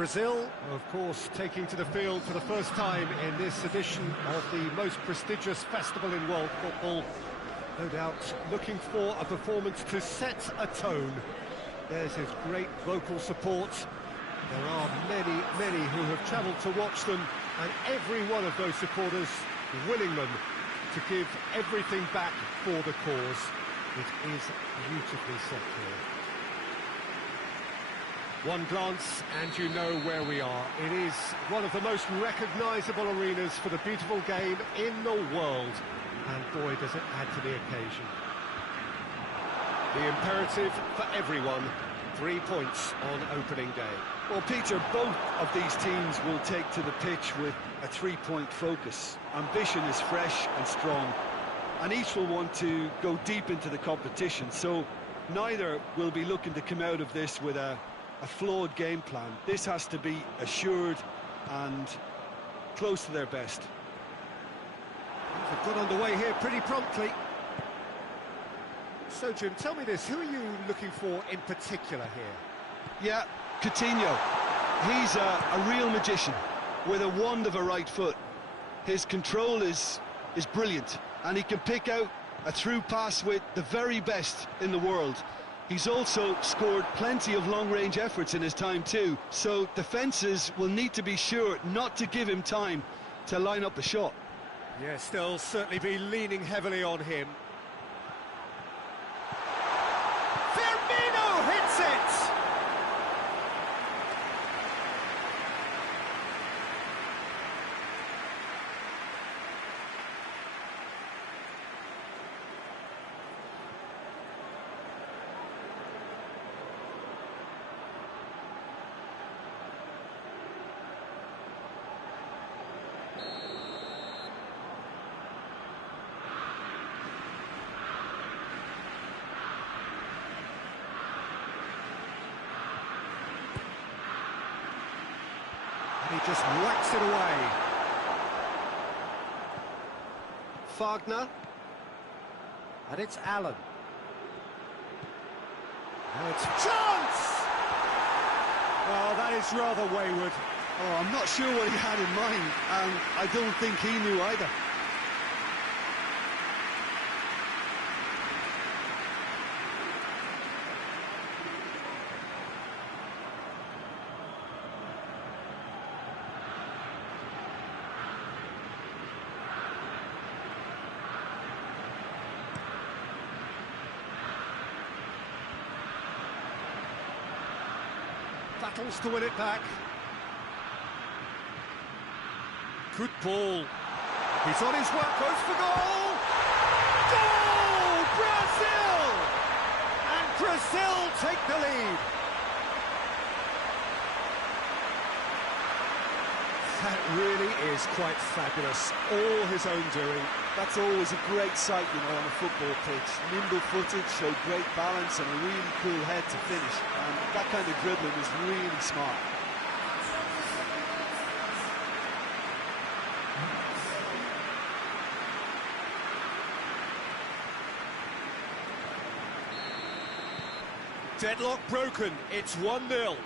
Brazil, of course, taking to the field for the first time in this edition of the most prestigious festival in world football. No doubt looking for a performance to set a tone. There's his great vocal support. There are many who have travelled to watch them, and every one of those supporters willing them to give everything back for the cause. It is beautifully set here. One glance and you know where we are. It is one of the most recognisable arenas for the beautiful game in the world. And boy, does it add to the occasion. The imperative for everyone, 3 points on opening day. Well, Peter, both of these teams will take to the pitch with a 3-point focus. Ambition is fresh and strong, and each will want to go deep into the competition, so neither will be looking to come out of this with a flawed game plan. This has to be assured and close to their best. They've got underway here pretty promptly. So, Jim, tell me this, who are you looking for in particular here? Yeah, Coutinho. He's a real magician with a wand of a right foot. His control is brilliant, and he can pick out a through pass with the very best in the world. He's also scored plenty of long-range efforts in his time too, so defences will need to be sure not to give him time to line up a shot. Yes, they'll certainly be leaning heavily on him. Firmino hits it! He just whacks it away. Wagner. And it's Allen. Now it's chance! Well, that is rather wayward. Oh, I'm not sure what he had in mind, and I don't think he knew either. Battles to win it back. Good ball. He's on his work, goes for goal! Goal! Brazil! And Brazil take the lead. That really is quite fabulous. All his own doing. That's always a great sight, you know, on a football pitch. Nimble-footed, showed great balance and a really cool head to finish. And that kind of dribbling is really smart. Deadlock broken, it's 1-0.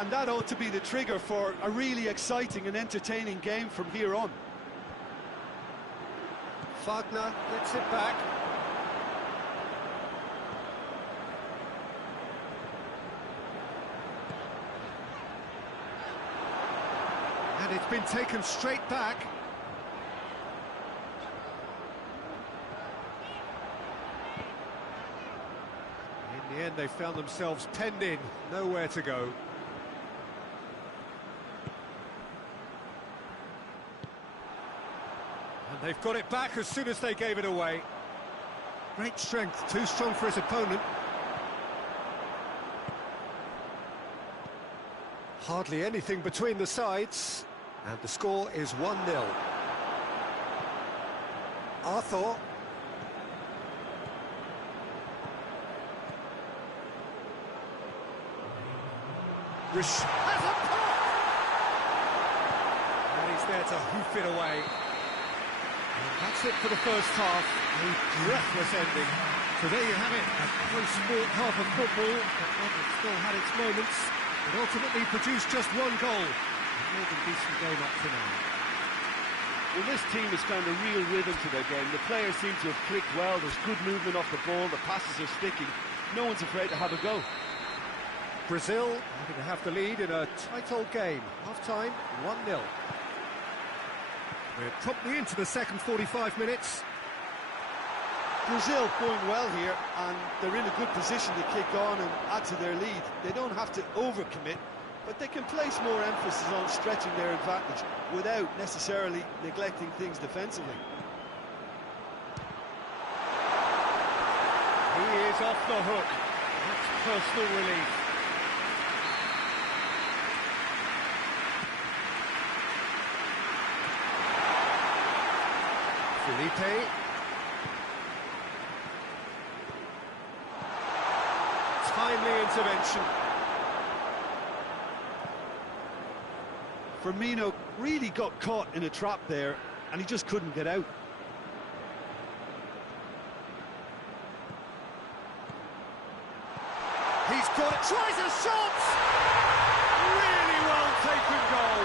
And that ought to be the trigger for a really exciting and entertaining game from here on. Wagner gets it back. And it's been taken straight back. In the end, they found themselves penned in, nowhere to go. And they've got it back as soon as they gave it away. Great strength, too strong for his opponent. Hardly anything between the sides, and the score is 1-0. Arthur. Has a pop! And he's there to hoof it away. And that's it for the first half, a breathless ending. So there you have it, a close sport half of football, but one that still had its moments. It ultimately produced just one goal. A more than decent game up to now. Well, this team has found a real rhythm to their game. The players seem to have clicked well. There's good movement off the ball. The passes are sticking. No one's afraid to have a go. Brazil having to have the lead in a tight old game. Half-time, 1-0. We're promptly into the second 45 minutes. Brazil going well here, and they're in a good position to kick on and add to their lead. They don't have to overcommit, but they can place more emphasis on stretching their advantage without necessarily neglecting things defensively. He is off the hook. That's personal relief. Felipe. Timely intervention. Firmino really got caught in a trap there, and he just couldn't get out. He's got it, tries a shot! Really well taken goal.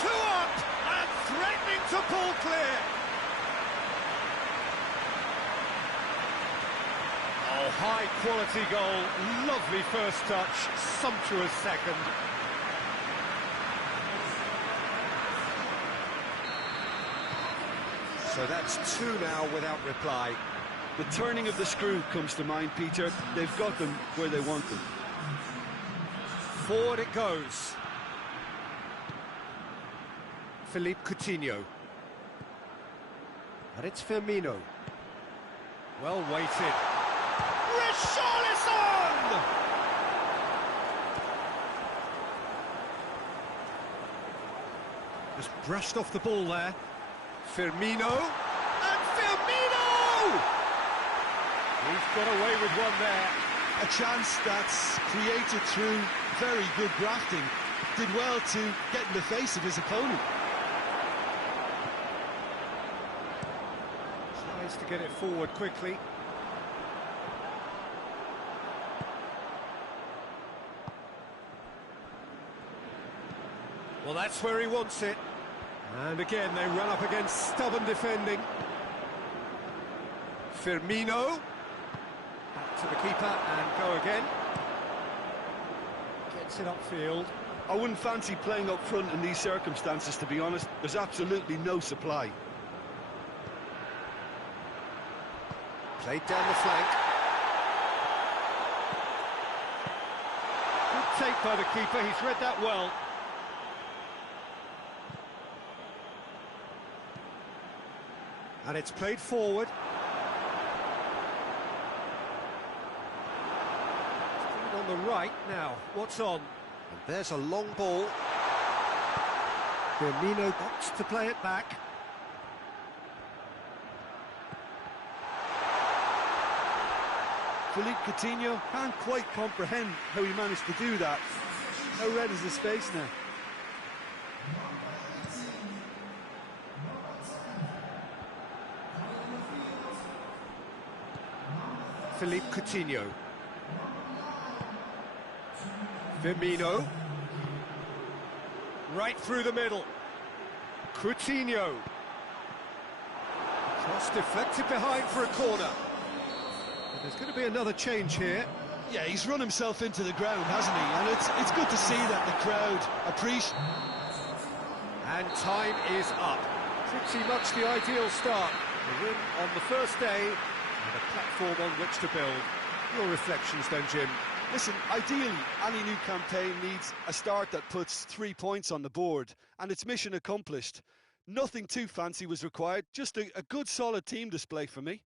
2 up and threatening to pull clear. Oh, high quality goal, lovely first touch, sumptuous second. So that's 2 now without reply. The turning of the screw comes to mind, Peter. They've got them where they want them. Forward it goes. Philippe Coutinho. And it's Firmino. Well weighted. Richarlison! Just brushed off the ball there. Firmino. And Firmino! He's got away with one there. A chance that's created through very good grafting. Did well to get in the face of his opponent. Tries to get it forward quickly. Well, that's where he wants it. And again, they run up against stubborn defending. Firmino. Back to the keeper and go again. Gets it upfield. I wouldn't fancy playing up front in these circumstances, to be honest. There's absolutely no supply. Played down the flank. Good take by the keeper, he's read that well. And it's played forward. On the right now, what's on? And there's a long ball. Firmino wants to play it back. Philippe Coutinho can't quite comprehend how he managed to do that. How red is his face now? Philippe Coutinho. Firmino. Right through the middle. Coutinho. Cross deflected behind for a corner. And there's going to be another change here. Yeah, he's run himself into the ground, hasn't he? And it's good to see that the crowd appreciate. And time is up. Pretty much the ideal start. A win on the first day and a platform on which to build. Your reflections then, Jim? Listen, ideally, any new campaign needs a start that puts 3 points on the board, and it's mission accomplished. Nothing too fancy was required, just a good, solid team display for me.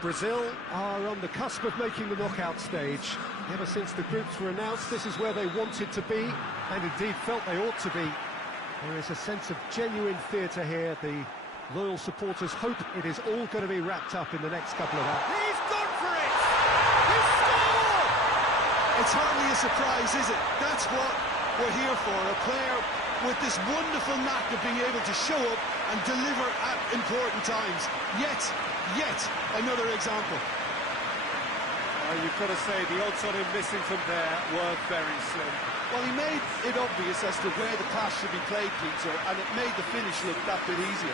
Brazil are on the cusp of making the knockout stage. Ever since the groups were announced, this is where they wanted to be, and indeed felt they ought to be. There is a sense of genuine theatre here. The loyal supporters hope it is all going to be wrapped up in the next couple of hours. He's gone for it! He scored! It's hardly a surprise, is it? That's what we're here for, a player with this wonderful knack of being able to show up and deliver at important times. Yet another example. You've got to say the odds on him missing from there were very slim. Well, he made it obvious as to where the pass should be played, Peter, and it made the finish look that bit easier.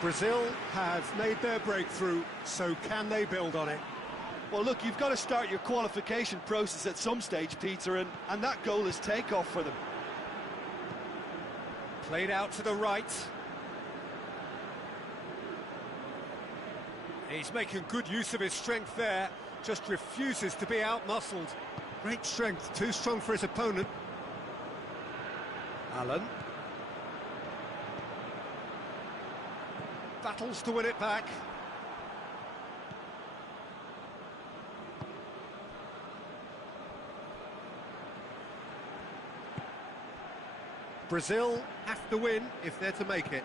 Brazil have made their breakthrough, so can they build on it? Well, look, you've got to start your qualification process at some stage, Peter, and that goal is takeoff for them. Played out to the right. He's making good use of his strength there, just refuses to be out-muscled. Great strength, too strong for his opponent. Allen. Battles to win it back. Brazil have to win if they're to make it.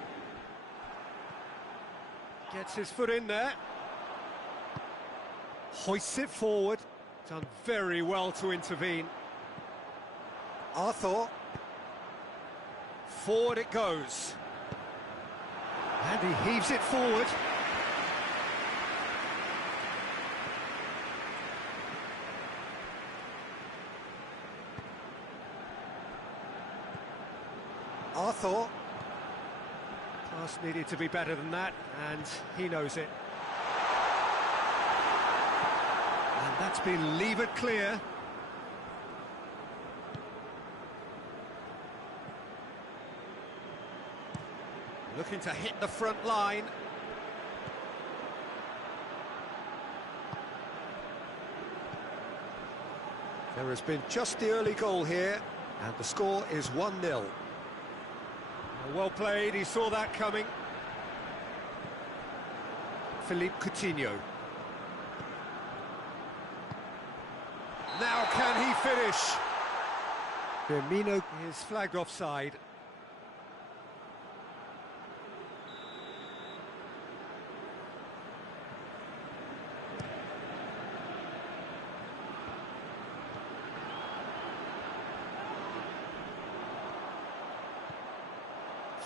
Gets his foot in there. Hoists it forward. Done very well to intervene. Arthur. Forward it goes. And he heaves it forward. Arthur. Pass needed to be better than that, and he knows it. And that's been levered clear. Looking to hit the front line. There has been just the early goal here, and the score is 1-0. Well played, he saw that coming. Philippe Coutinho. Now can he finish? Firmino is flagged offside.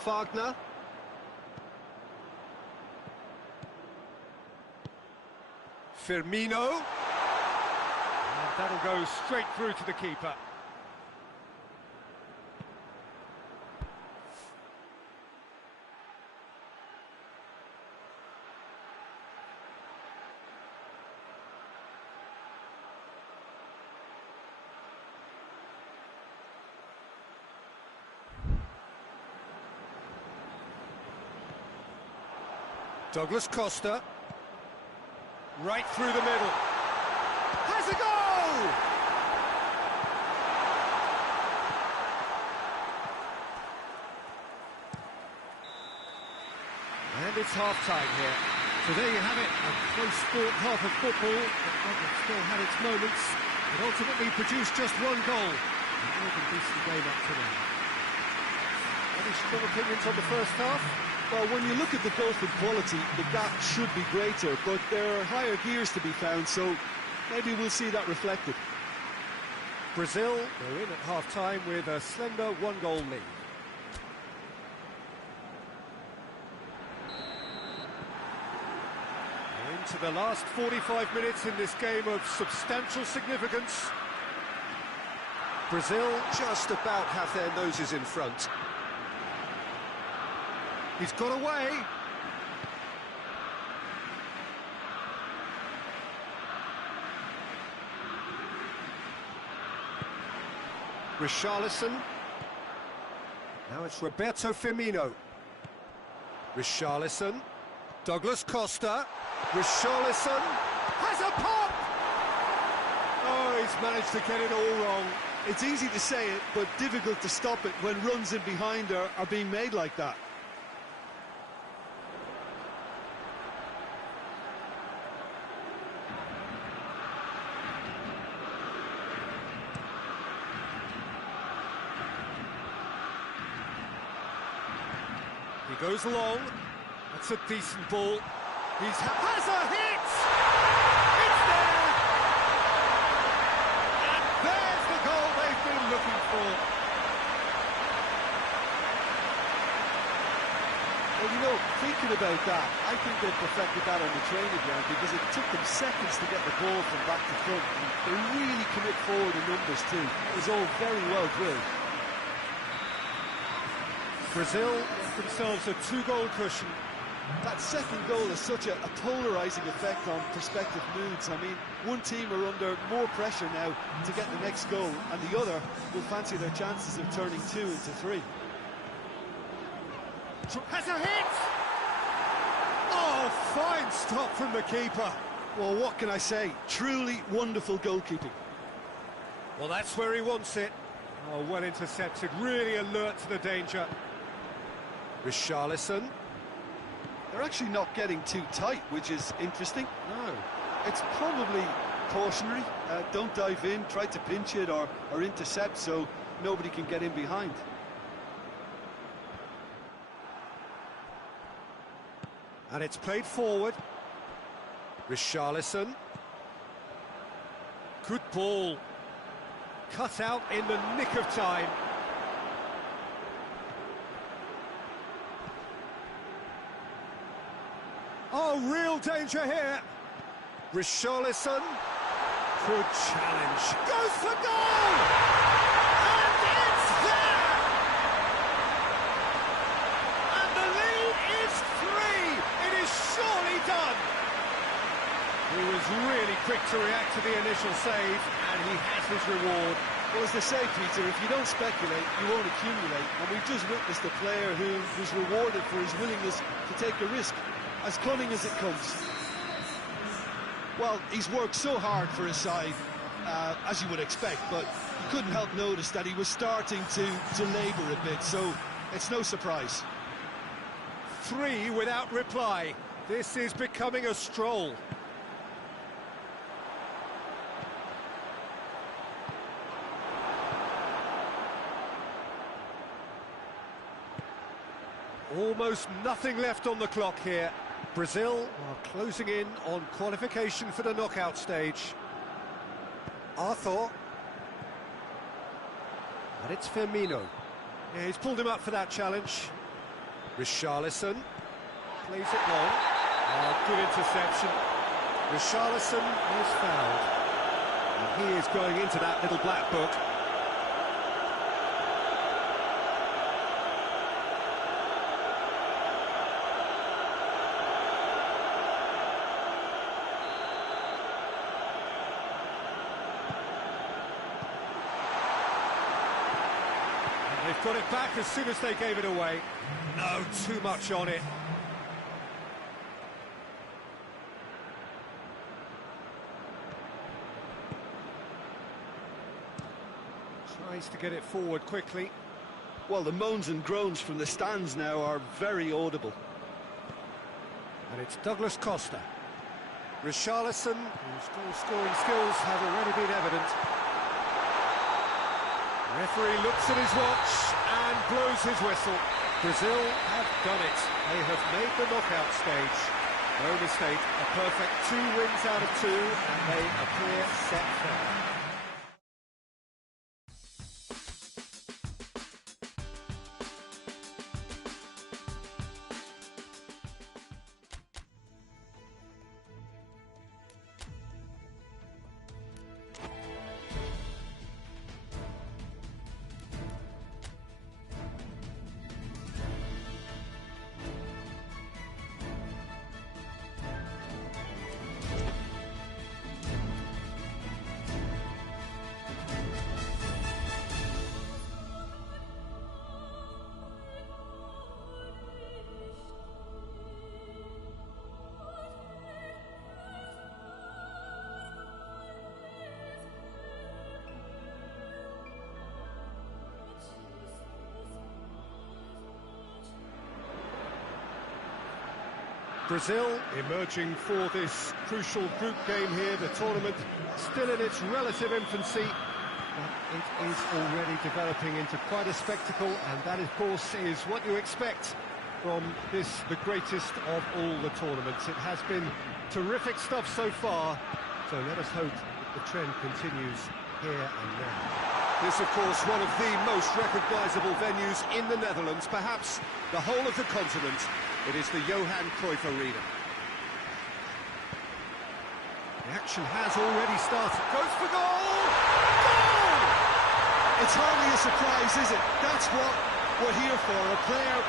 Wagner. Firmino. And that'll go straight through to the keeper. Douglas Costa, right through the middle, has a goal! And it's half-time here. So there you have it, a close-fought half of football, that still had its moments, but ultimately produced just one goal. A more than decent game up to now. Any strong opinions on the first half? Well, when you look at the growth in quality, the gap should be greater, but there are higher gears to be found, so maybe we'll see that reflected. Brazil are in at half-time with a slender one-goal lead. Into the last 45 minutes in this game of substantial significance. Brazil just about have their noses in front. He's got away. Richarlison. Now it's Roberto Firmino. Richarlison. Douglas Costa. Richarlison has a pop! Oh, he's managed to get it all wrong. It's easy to say it, but difficult to stop it when runs in behind are being made like that. He goes long. That's a decent ball. Has a hit! It's there! And there's the goal they've been looking for. Well, you know, thinking about that, I think they perfected that on the training ground because it took them seconds to get the ball from back to front. And they really commit forward in numbers too. It was all very well drilled. Brazil themselves a 2-goal cushion. That second goal has such a polarising effect on prospective moods. I mean, one team are under more pressure now to get the next goal, and the other will fancy their chances of turning 2 into 3. Has a hit! Oh, fine stop from the keeper. Well, what can I say? Truly wonderful goalkeeping. Well, that's where he wants it. Oh, well intercepted, really alert to the danger. Richarlison. They're actually not getting too tight, which is interesting. No. It's probably cautionary. Don't dive in, try to pinch it or intercept so nobody can get in behind. And it's played forward. Richarlison. Good ball. Cut out in the nick of time. Oh, real danger here. Richarlison. Good challenge. Goes for goal! And it's there! And the lead is 3. It is surely done. He was really quick to react to the initial save, and he has his reward. Well, as they say, Peter, if you don't speculate, you won't accumulate. And we've just witnessed a player who was rewarded for his willingness to take a risk. As cunning as it comes. Well, he's worked so hard for his side, as you would expect, but you couldn't help notice that he was starting to labour a bit, so it's no surprise. 3 without reply. This is becoming a stroll. Almost nothing left on the clock here. Brazil are closing in on qualification for the knockout stage. Arthur. And it's Firmino. Yeah, he's pulled him up for that challenge. Richarlison. Plays it long. Oh, good interception. Richarlison is fouled. And he is going into that little black book. They've got it back as soon as they gave it away. No, too much on it. Tries to get it forward quickly. Well, the moans and groans from the stands now are very audible. And it's Douglas Costa. Richarlison, whose goal-scoring skills have already been evident. Referee looks at his watch and blows his whistle. Brazil have done it. They have made the knockout stage. No mistake, a perfect 2 wins out of 2, and they appear set fair. Brazil emerging for this crucial group game here, the tournament still in its relative infancy, but it is already developing into quite a spectacle, and that, of course, is what you expect from this, the greatest of all the tournaments. It has been terrific stuff so far, so let us hope that the trend continues here and now. This, of course, one of the most recognisable venues in the Netherlands, perhaps the whole of the continent. It is the Johan Cruyff Arena. The action has already started. Goes for goal! Goal! It's hardly a surprise, is it? That's what we're here for, a player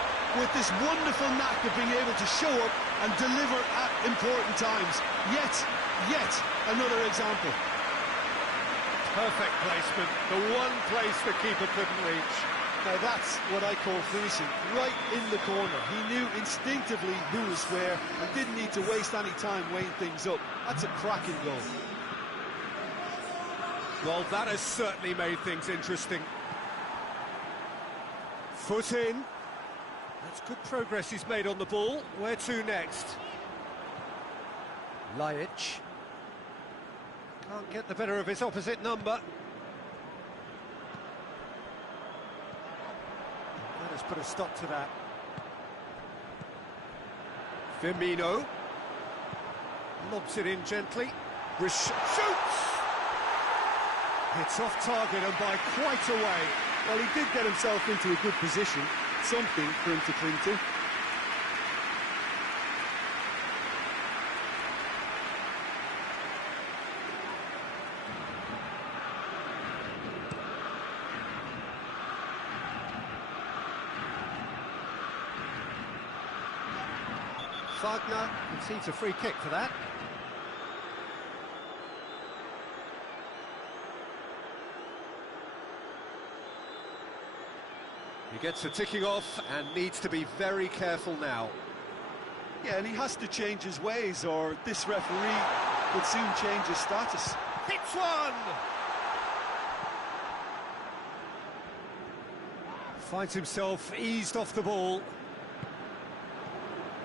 with this wonderful knack of being able to show up and deliver at important times. Yet another example. Perfect placement, the one place the keeper couldn't reach. Now that's what I call finishing, right in the corner. He knew instinctively who was where and didn't need to waste any time weighing things up. That's a cracking goal. Well, that has certainly made things interesting. Foot in. That's good progress he's made on the ball. Where to next? Lajic. Can't get the better of his opposite number. Let us put a stop to that. Firmino. Lobs it in gently. Shoots! It's off target and by quite a way. Well, he did get himself into a good position. Something for him to cling to. Wagner concedes a free kick for that. He gets the ticking off and needs to be very careful now. Yeah, and he has to change his ways or this referee would soon change his status. Hits one! Finds himself eased off the ball.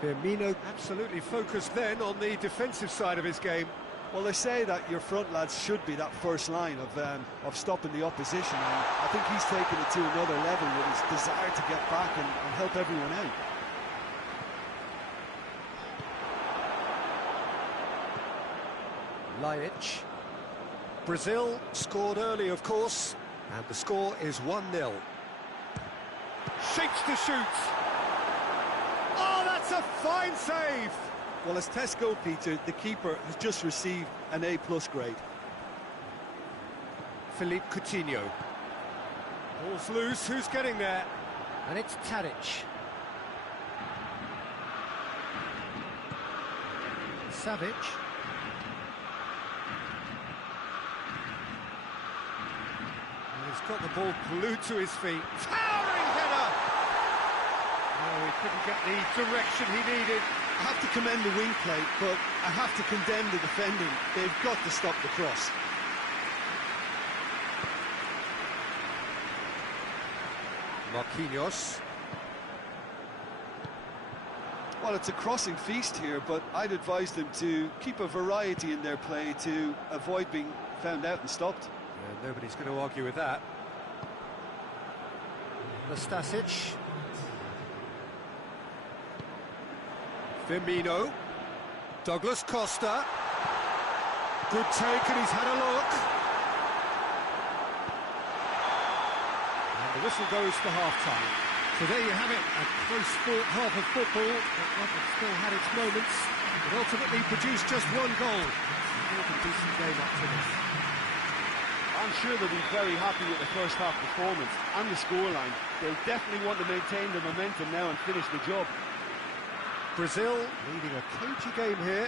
Firmino absolutely focused then on the defensive side of his game. Well, they say that your front lads should be that first line of stopping the opposition, and I think he's taken it to another level with his desire to get back and help everyone out. Lajic. Brazil scored early, of course, and the score is 1-0. Shakes to shoot. Oh, that's a fine save! Well, as Tesco, Peter, the keeper has just received an A+ grade. Philippe Coutinho. Ball's loose, who's getting there? And it's Tadic. Savic. And he's got the ball glued to his feet. Towering header! No, he couldn't get the direction he needed. I have to commend the wing play, but I have to condemn the defending. They've got to stop the cross. Marquinhos. Well, it's a crossing feast here, but I'd advise them to keep a variety in their play to avoid being found out and stopped. Yeah, nobody's going to argue with that. Nastasic. Firmino. Douglas Costa. Good take, and he's had a look. And the whistle goes for half-time. So there you have it, a close-fought half of football, but one that still had its moments. It ultimately produced just one goal. A decent game up to this. I'm sure they'll be very happy with the first half performance and the scoreline. They'll definitely want to maintain the momentum now and finish the job. Brazil leading a cagey game here.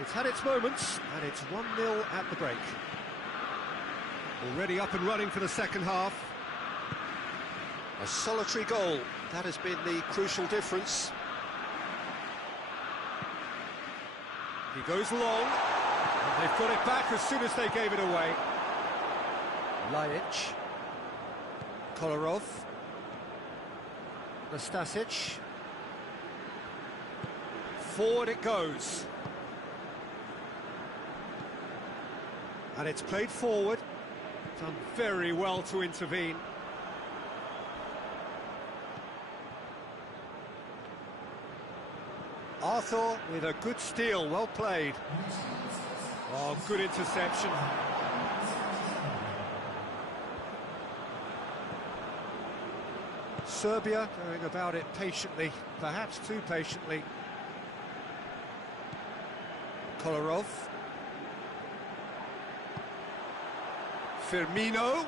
It's had its moments, and it's 1-0 at the break. Already up and running for the second half. A solitary goal, that has been the crucial difference. He goes long, and they've got it back as soon as they gave it away. Lajic. Kolarov. Nastasic. Forward it goes. And it's played forward. Done very well to intervene. Arthur with a good steal, well played. Oh, good interception. Serbia going about it patiently, perhaps too patiently. Kolarov. Firmino.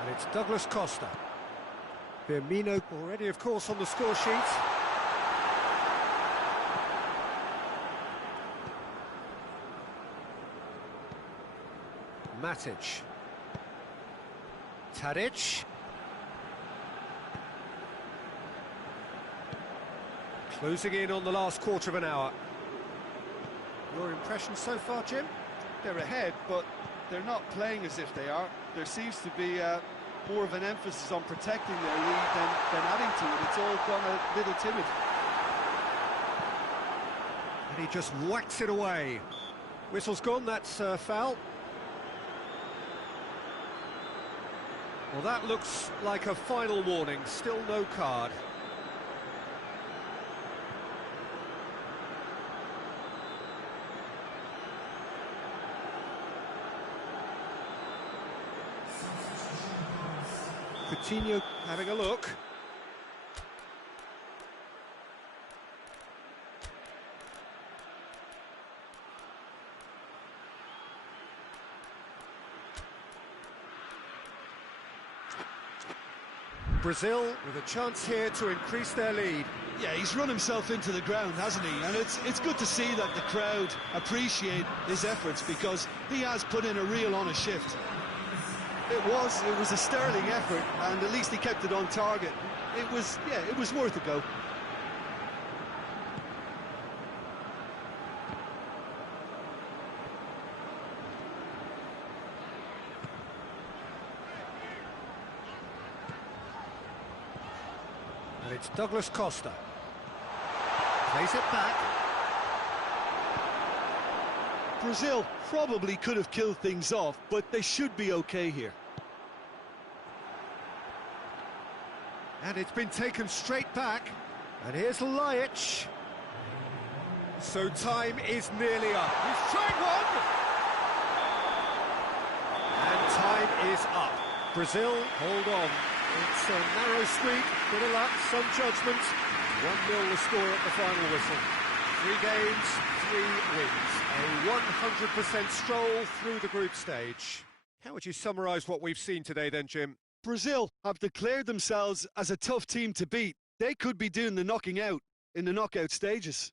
And it's Douglas Costa. Firmino already, of course, on the score sheet. Matic. Tadic. Closing in on the last quarter of an hour. Your impression so far, Jim? They're ahead, but they're not playing as if they are. There seems to be more of an emphasis on protecting their lead than adding to it. It's all gone a little timid. And he just whacks it away. Whistle's gone, that's foul. Well, that looks like a final warning, still no card. Coutinho having a look. Brazil with a chance here to increase their lead. Yeah, he's run himself into the ground, hasn't he? And it's good to see that the crowd appreciate his efforts, because he has put in a real honest shift. It was a sterling effort, and at least he kept it on target. It was worth a go. And it's Douglas Costa. Plays it back. Brazil probably could have killed things off, but they should be okay here. And it's been taken straight back. And here's Laic. So time is nearly up. He's tried one! And time is up. Brazil, hold on. It's a narrow squeak, bit of luck, some judgment. 1-0 the score at the final whistle. 3 games, 3 wins. A 100% stroll through the group stage. How would you summarise what we've seen today then, Jim? Brazil have declared themselves as a tough team to beat. They could be doing the knocking out in the knockout stages.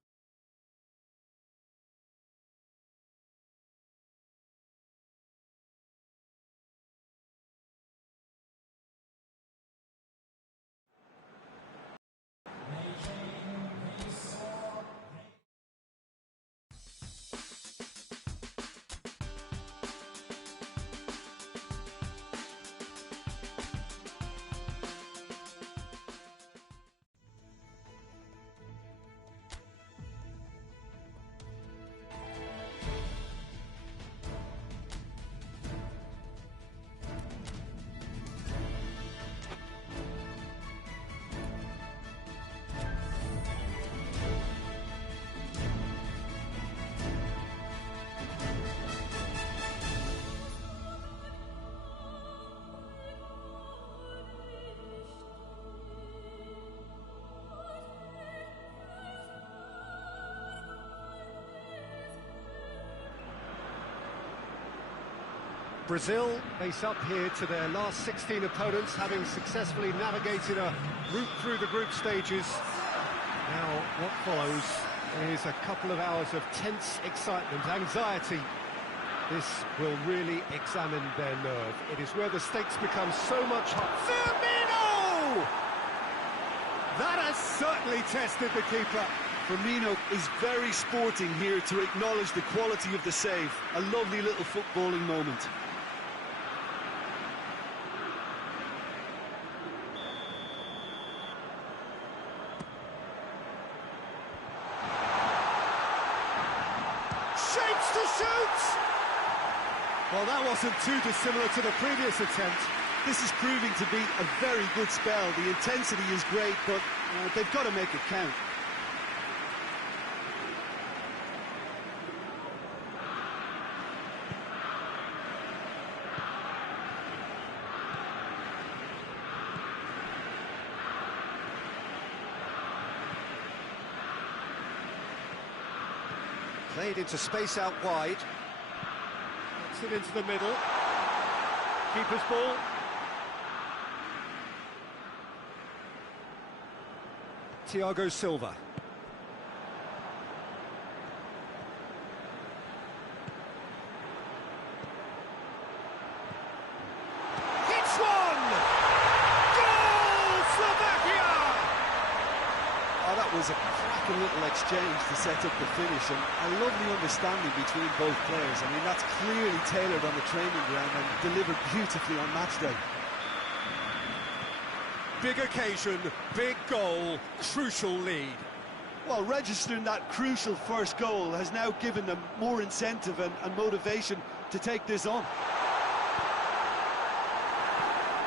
Brazil face up here to their last 16 opponents, having successfully navigated a route through the group stages. Now, what follows is a couple of hours of tense excitement, anxiety. This will really examine their nerve. It is where the stakes become so much higher. Firmino! That has certainly tested the keeper. Firmino is very sporting here to acknowledge the quality of the save. A lovely little footballing moment. Shapes to shoot! Well, that wasn't too dissimilar to the previous attempt. This is proving to be a very good spell. The intensity is great, but they've got to make it count. Played into space out wide. Gets it into the middle. Keeper's ball. Thiago Silva. Hits one! Goal, Slovakia! Oh, that was a cracking little exchange to set up the finish, and a lovely understanding between both players. I mean, that's clearly tailored on the training ground and delivered beautifully on match day. Big occasion, big goal, crucial lead. Well, registering that crucial first goal has now given them more incentive and motivation to take this on.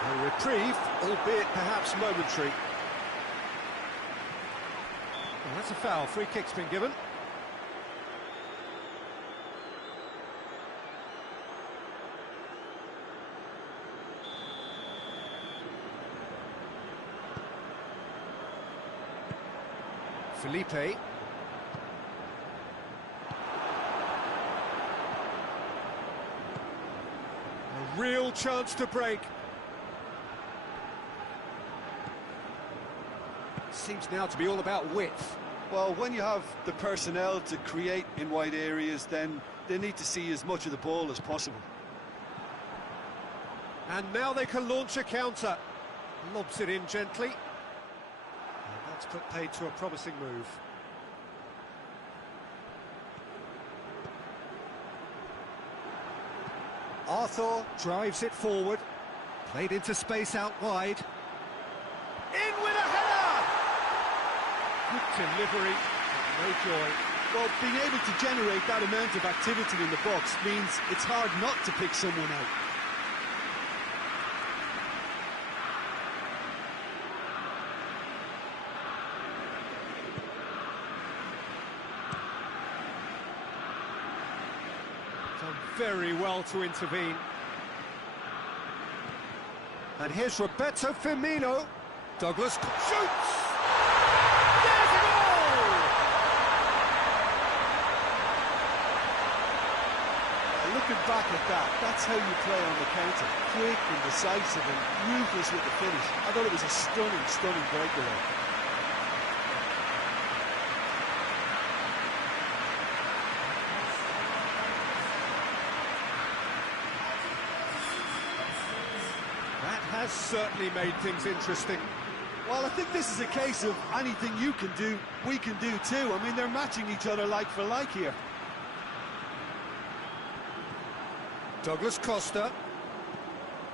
A reprieve, albeit perhaps momentary. Well, that's a foul. Free kick's been given. Felipe. A real chance to break. Seems now to be all about width. Well, when you have the personnel to create in wide areas, then they need to see as much of the ball as possible. And now they can launch a counter. Lobs it in gently. And that's put paid to a promising move. Arthur drives it forward. Played into space out wide. In with a header! Good delivery, but no joy. Well, being able to generate that amount of activity in the box means it's hard not to pick someone out. Done very well to intervene. And here's Roberto Firmino. Douglas shoots! There's a goal! Looking back at that, that's how you play on the counter. Quick and decisive and ruthless with the finish. I thought it was a stunning, stunning breakaway. That has certainly made things interesting. Well, I think this is a case of anything you can do, we can do too. I mean, they're matching each other like for like here. Douglas Costa,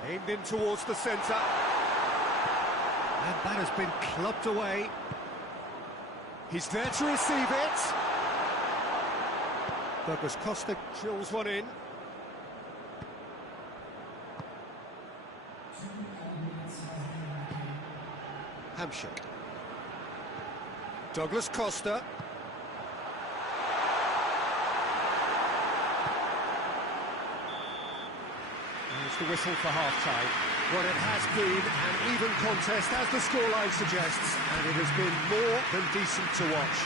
aimed in towards the centre. And that has been clubbed away. He's there to receive it. Douglas Costa drills one in. Hampshire. Douglas Costa. There's the whistle for half-time. Well, it has been an even contest, as the scoreline suggests, and it has been more than decent to watch.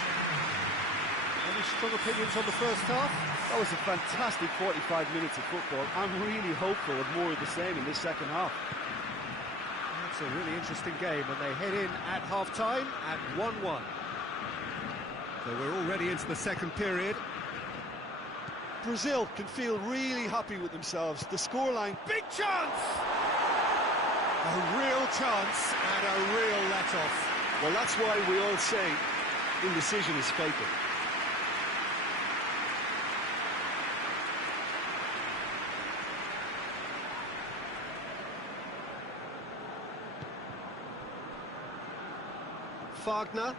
Any strong opinions on the first half? That was a fantastic 45 minutes of football. I'm really hopeful of more of the same in this second half. It's a really interesting game, and they head in at half-time at 1-1. So we're already into the second period. Brazil can feel really happy with themselves. The scoreline... Big chance! A real chance and a real let-off. Well, that's why we all say indecision is fatal. Wagner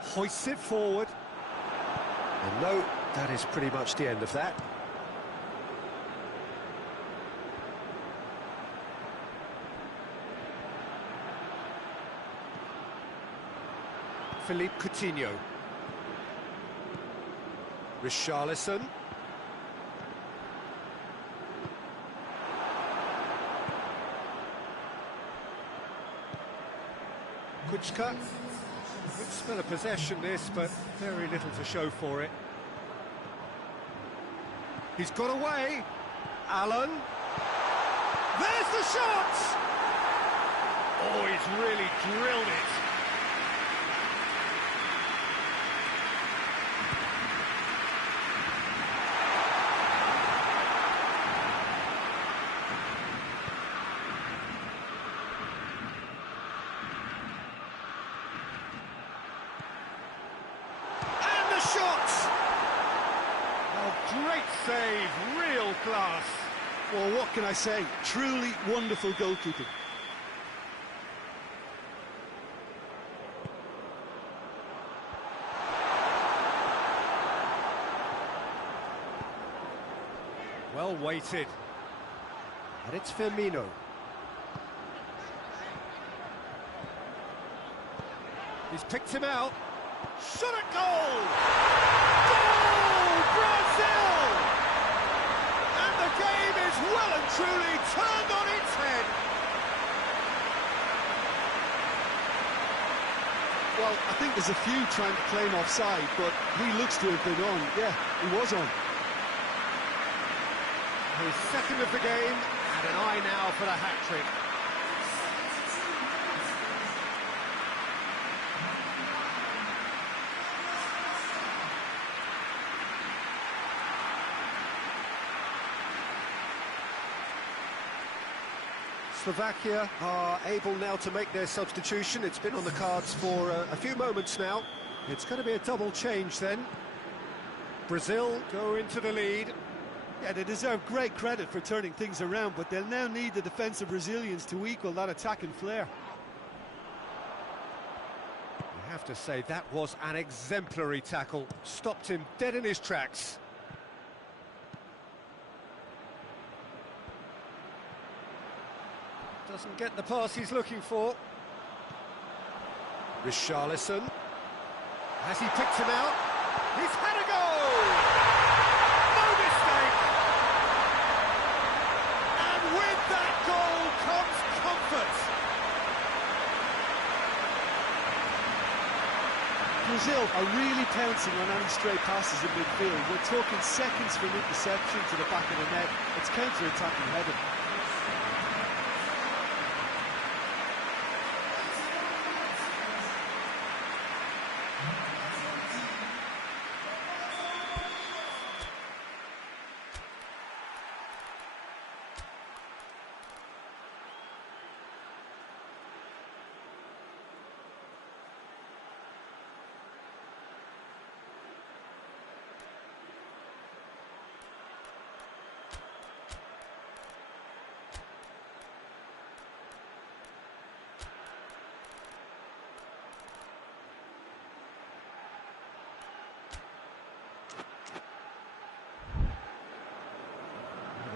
hoists it forward. And no, that is pretty much the end of that. Philippe Coutinho. Richarlison. Kuchka. Good spell of possession this, but very little to show for it. He's got away. Allen. There's the shot! Oh, he's really drilled it. Great save, real class. Well, what can I say? Truly wonderful goalkeeping. Well weighted. And it's Firmino. He's picked him out. Shot at goal! Goal! Brazil! And the game is well and truly turned on its head. Well, I think there's a few trying to claim offside, but he looks to have been on. Yeah, he was on. His second of the game, and an eye now for the hat-trick. Slovakia are able now to make their substitution. It's been on the cards for a few moments now. It's going to be a double change then. Brazil go into the lead. Yeah, they deserve great credit for turning things around, but they'll now need the defensive Brazilians to equal that attacking flair. You have to say that was an exemplary tackle. Stopped him dead in his tracks. Doesn't get the pass he's looking for. Richarlison. Has he picked him out? He's had a go! No mistake! And with that goal comes comfort. Brazil are really pouncing on any stray passes in midfield. We're talking seconds from interception to the back of the net. It's counter-attacking heaven.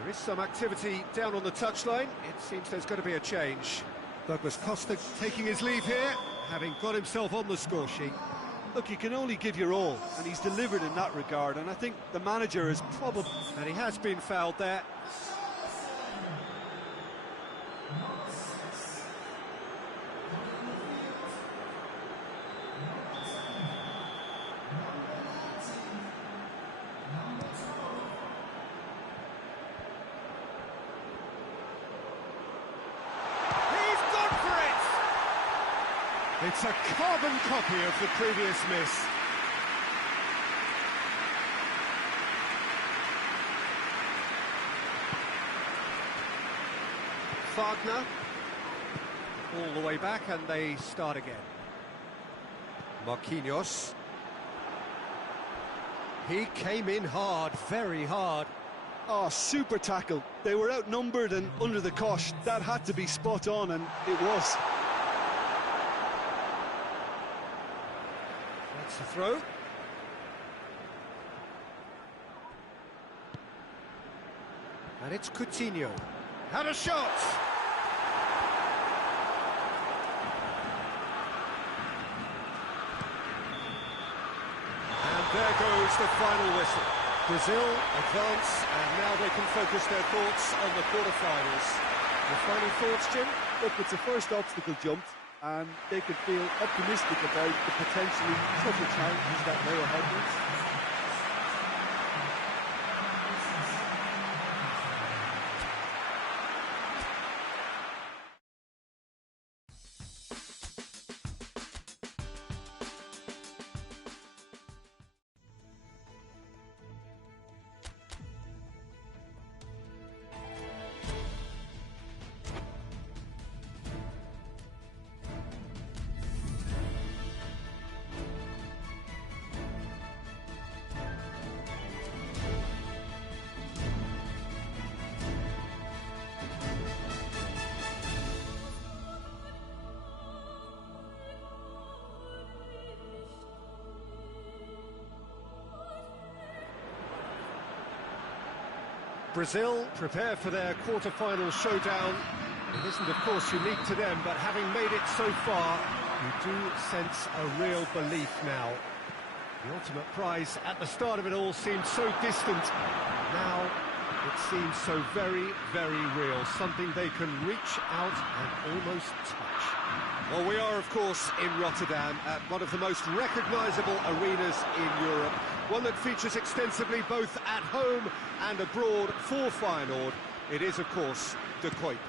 There is some activity down on the touchline. It seems there's going to be a change. Douglas Costa taking his leave here, having got himself on the score sheet. Look, you can only give your all, and he's delivered in that regard, and I think the manager is probably... And he has been fouled there. It's a carbon copy of the previous miss. Wagner. All the way back and they start again. Marquinhos. He came in hard, very hard. Oh, super tackle. They were outnumbered and under the cosh. That had to be spot on, and it was. That's the throw. And it's Coutinho. Had a shot! And there goes the final whistle. Brazil advance, and now they can focus their thoughts on the quarter-finals. The final thoughts, Jim? Look, it's the first obstacle jumped, and they could feel optimistic about the potentially tougher challenges that lay ahead of us. Brazil prepare for their quarter-final showdown. It isn't, of course, unique to them, but having made it so far, you do sense a real belief now. The ultimate prize at the start of it all seemed so distant. Now it seems so very, very real, something they can reach out and almost touch. Well, we are, of course, in Rotterdam, at one of the most recognisable arenas in Europe, one that features extensively both at home and abroad for Feyenoord. It is, of course, De Kuip.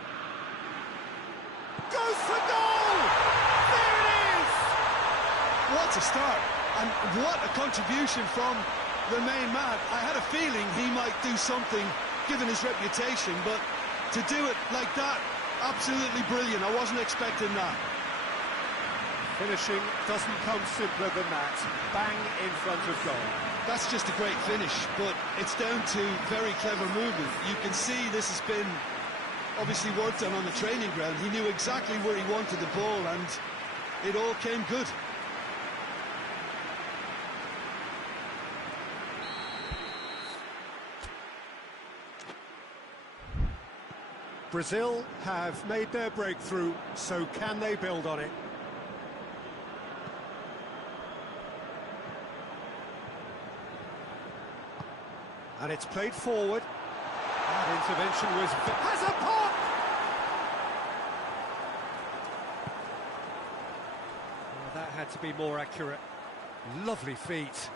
Goes for goal! There it is! What a start, and what a contribution from the main man. I had a feeling he might do something, given his reputation, but to do it like that, absolutely brilliant. I wasn't expecting that. Finishing doesn't come simpler than that. Bang in front of goal. That's just a great finish, but it's down to very clever movement. You can see this has been obviously worked on the training ground. He knew exactly where he wanted the ball, and it all came good. Brazil have made their breakthrough, so can they build on it? And it's played forward. That intervention was... has a pop! Well, that had to be more accurate. Lovely feet.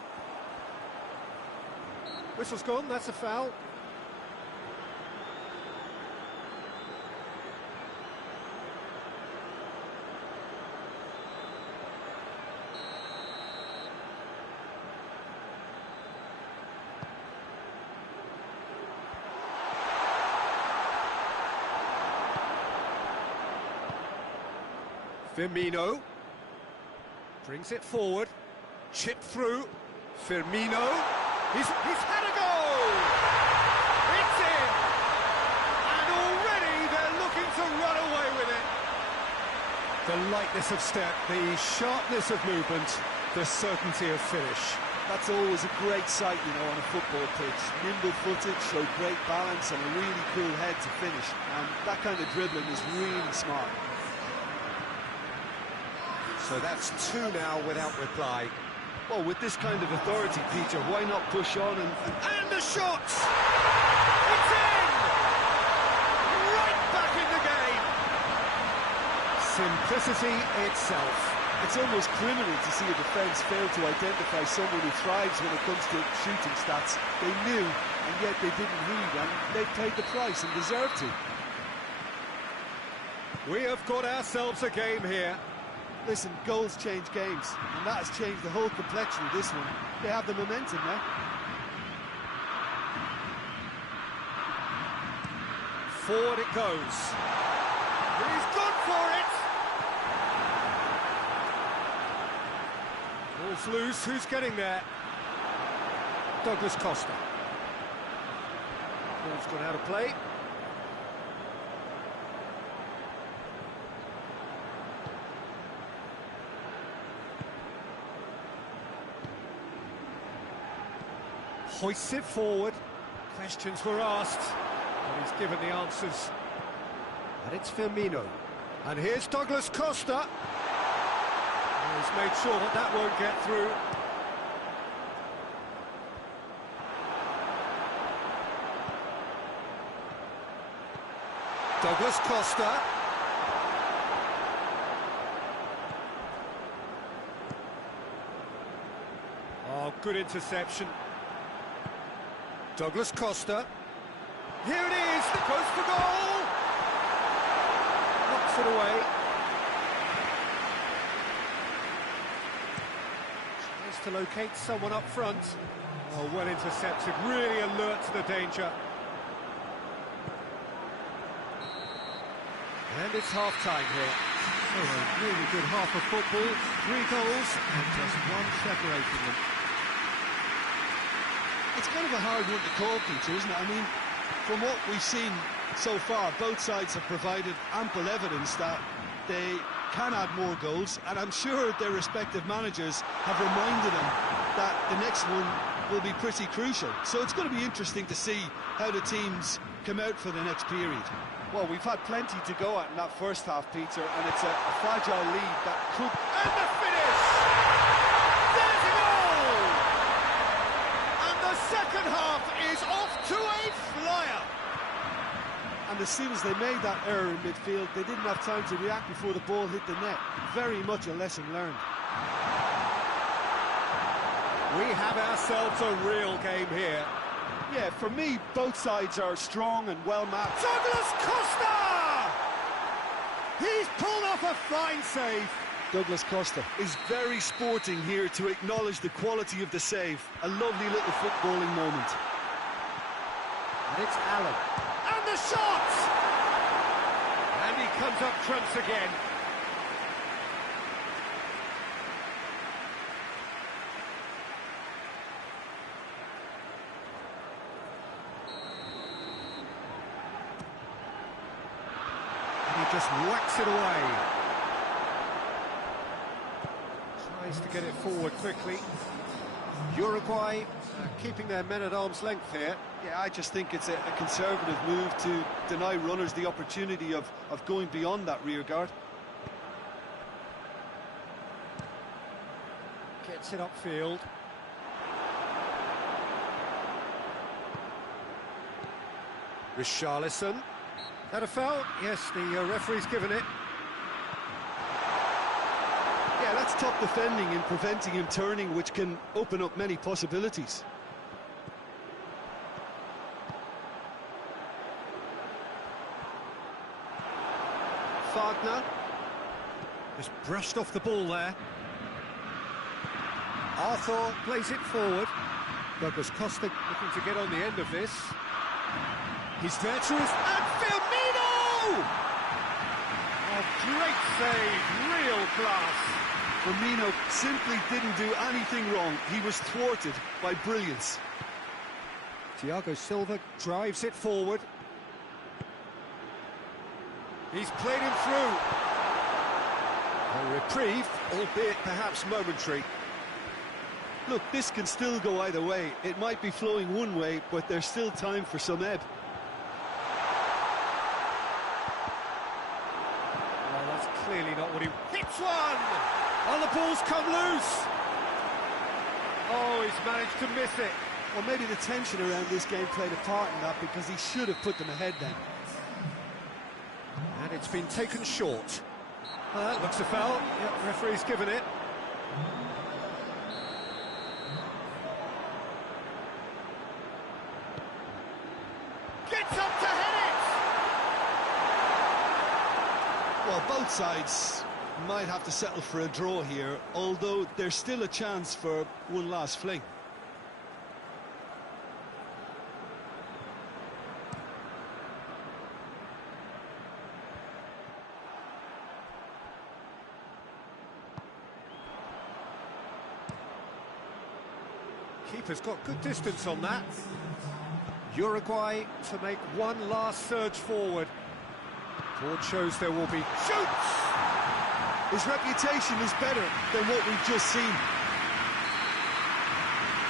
Whistle's gone, that's a foul. Firmino brings it forward, chip through, Firmino, he's had a goal! It's in! And already they're looking to run away with it. The lightness of step, the sharpness of movement, the certainty of finish. That's always a great sight, you know, on a football pitch. Nimble-footed, showed great balance and a really cool head to finish. And that kind of dribbling is really smart. So that's two now without reply. Well, with this kind of authority, Peter, why not push on And the shot! It's in! Right back in the game! Simplicity itself. It's almost criminal to see a defence fail to identify someone who thrives when it comes to shooting stats. They knew, and yet they didn't heed, and they paid the price and deserved to. We have got ourselves a game here. Listen, goals change games, and that has changed the whole complexion of this one. They have the momentum now. Forward it goes. He's gone for it! Ball's loose, who's getting there? Douglas Costa. Ball's gone out of play. Hoists it forward. Questions were asked. But he's given the answers. And it's Firmino. And here's Douglas Costa. And he's made sure that that won't get through. Douglas Costa. Oh, good interception. Douglas Costa. Here it is, the goes for goal! Knocks it away. Tries to locate someone up front. Oh, well intercepted, really alert to the danger. And it's half-time here. So a really good half of football, 3 goals and just 1 separating them. It's kind of a hard one to call, Peter, isn't it? I mean, from what we've seen so far, both sides have provided ample evidence that they can add more goals, and I'm sure their respective managers have reminded them that the next one will be pretty crucial. So it's going to be interesting to see how the teams come out for the next period. Well, we've had plenty to go at in that first half, Peter, and it's a fragile lead that could... And the finish! There's a goal! And the second half is off to a flyer! And as soon as they made that error in midfield, they didn't have time to react before the ball hit the net. Very much a lesson learned. We have ourselves a real game here. Yeah, for me, both sides are strong and well-matched. Douglas Costa! He's pulled off a fine save. Douglas Costa is very sporting here to acknowledge the quality of the save. A lovely little footballing moment. And it's Allen. And the shot! And he comes up trumps again. Just whacks it away. Tries to get it forward quickly. Uruguay keeping their men at arm's length here. Yeah, I just think it's a conservative move to deny runners the opportunity of going beyond that rear guard. Gets it upfield. Richarlison. That a foul? Yes, the referee's given it. Yeah, that's top defending and preventing him turning, which can open up many possibilities. Wagner. Just brushed off the ball there. Arthur plays it forward. Douglas Costa looking to get on the end of this. He's there to his... And Firmino! A great save, real class. Firmino simply didn't do anything wrong. He was thwarted by brilliance. Thiago Silva drives it forward. He's played him through. A reprieve, albeit perhaps momentary. Look, this can still go either way. It might be flowing one way, but there's still time for some ebb. Clearly not what he... Hits one! Oh, the ball's come loose! Oh, he's managed to miss it. Well, maybe the tension around this game played a part in that, because he should have put them ahead then. And it's been taken short. That looks a foul. Yep, referee's given it. Gets up to head it! Well, both sides might have to settle for a draw here, although there's still a chance for one last fling. Keeper's got good distance on that. Uruguay to make one last surge forward. Board shows there will be... Shoots! His reputation is better than what we've just seen.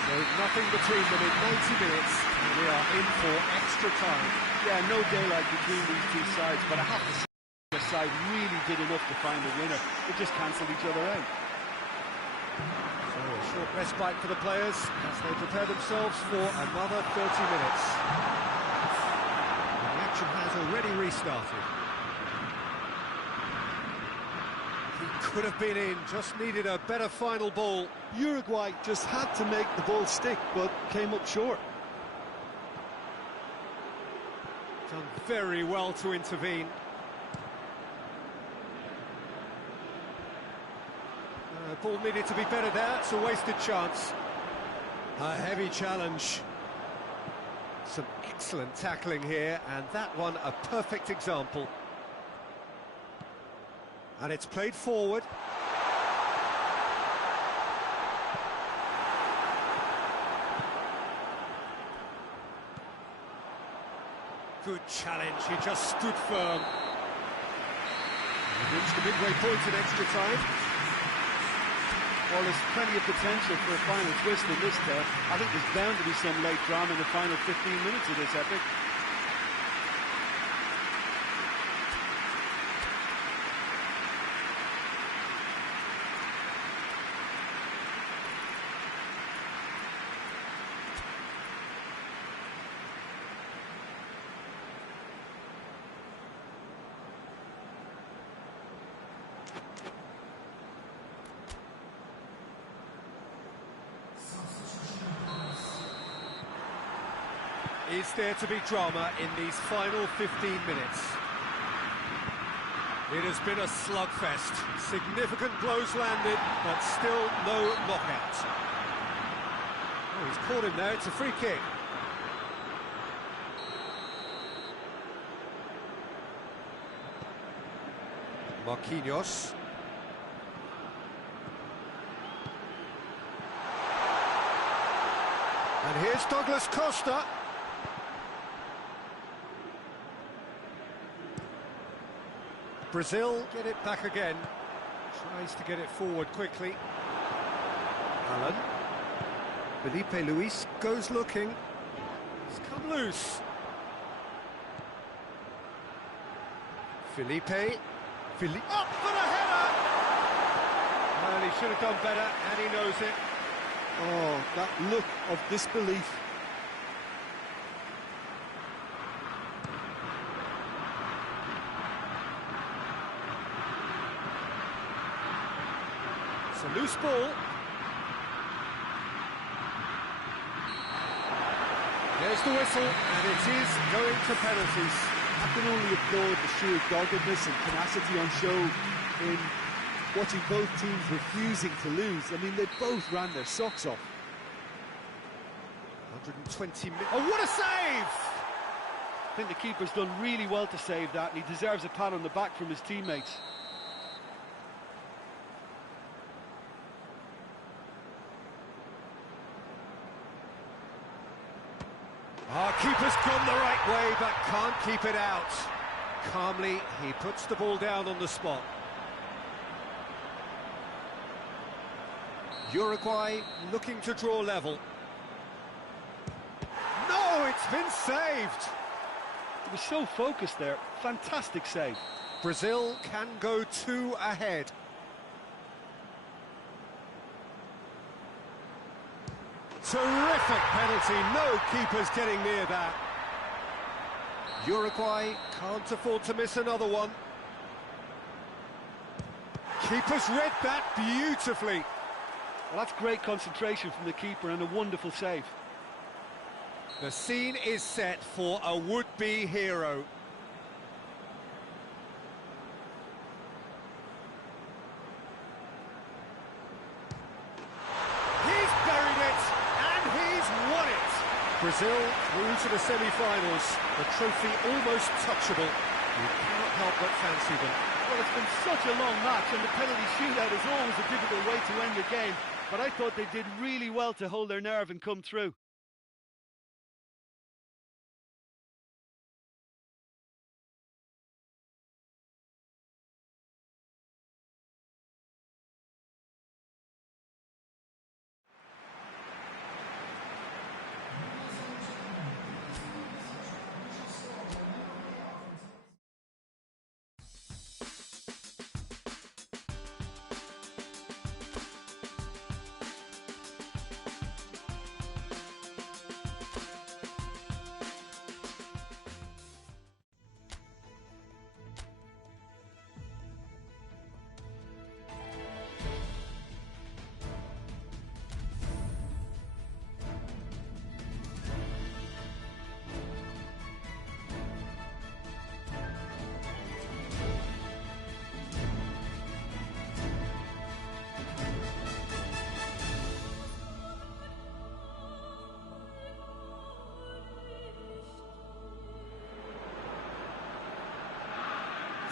So nothing between them in 90 minutes, and we are in for extra time. Yeah, no daylight between these two sides, but I have to say the side really did enough to find a winner. They just cancelled each other out. So a short respite for the players as they prepare themselves for another 30 minutes. And the action has already restarted. He could have been in, just needed a better final ball. Uruguay just had to make the ball stick, but came up short. Done very well to intervene. Ball needed to be better there, it's a wasted chance. A heavy challenge. Some excellent tackling here, and that one a perfect example. And it's played forward. Good challenge, he just stood firm. He reached the midway point in extra time. Well, there's plenty of potential for a final twist in this tale. I think there's bound to be some late drama in the final 15 minutes of this epic. Is there to be drama in these final 15 minutes? It has been a slugfest. Significant blows landed, but still no knockout. Oh, he's caught him there, it's a free kick. Marquinhos. And here's Douglas Costa. Brazil get it back again. Tries to get it forward quickly. Alan. Felipe Luis goes looking. It's come loose. Felipe. Up for the header! Well, he should have done better, and he knows it. Oh, that look of disbelief. It's a loose ball. There's the whistle, and it is going to penalties. I can only applaud the sheer doggedness and tenacity on show in watching both teams refusing to lose. I mean, they both ran their socks off. 120 minutes. Oh, what a save! I think the keeper's done really well to save that, and he deserves a pat on the back from his teammates. Our keeper's gone the right way, but can't keep it out. Calmly, he puts the ball down on the spot. Uruguay looking to draw level. No, it's been saved! He was so focused there. Fantastic save. Brazil can go 2 ahead. Terrific penalty, no keeper's getting near that. Uruguay can't afford to miss another one. Keeper's read that beautifully. Well, that's great concentration from the keeper and a wonderful save. The scene is set for a would-be hero. He's buried it, and he's won it. Brazil through to the semi-finals. The trophy almost touchable. You cannot help but fancy them. Well, it's been such a long match, and the penalty shootout is always a difficult way to end the game. But I thought they did really well to hold their nerve and come through.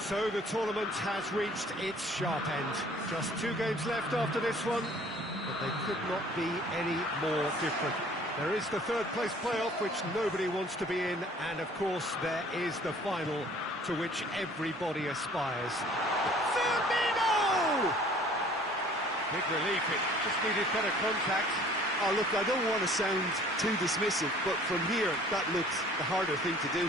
So the tournament has reached its sharp end. Just 2 games left after this one, but they could not be any more different. There is the third place playoff, which nobody wants to be in, and of course there is the final, to which everybody aspires. Firmino! Big relief, it just needed better contact. Oh, look, I don't want to sound too dismissive, but from here, that looks the harder thing to do.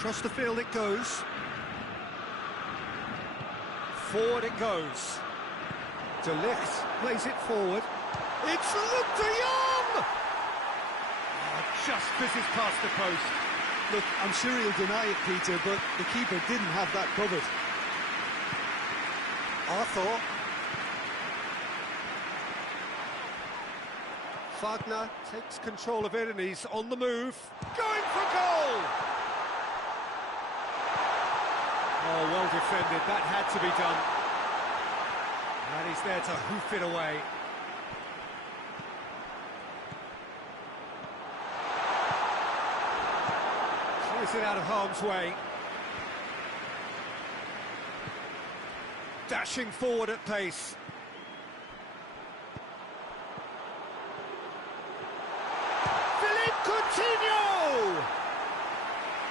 Across the field it goes. Forward it goes. De Ligt plays it forward. It's Luc de Jong! Oh, just fizzes past the post. Look, I'm sure he'll deny it, Peter, but the keeper didn't have that covered. Arthur. Wagner takes control of it and he's on the move. Going for goal! Oh, well defended, that had to be done. And he's there to hoof it away. Clears it out of harm's way. Dashing forward at pace. Philippe Coutinho!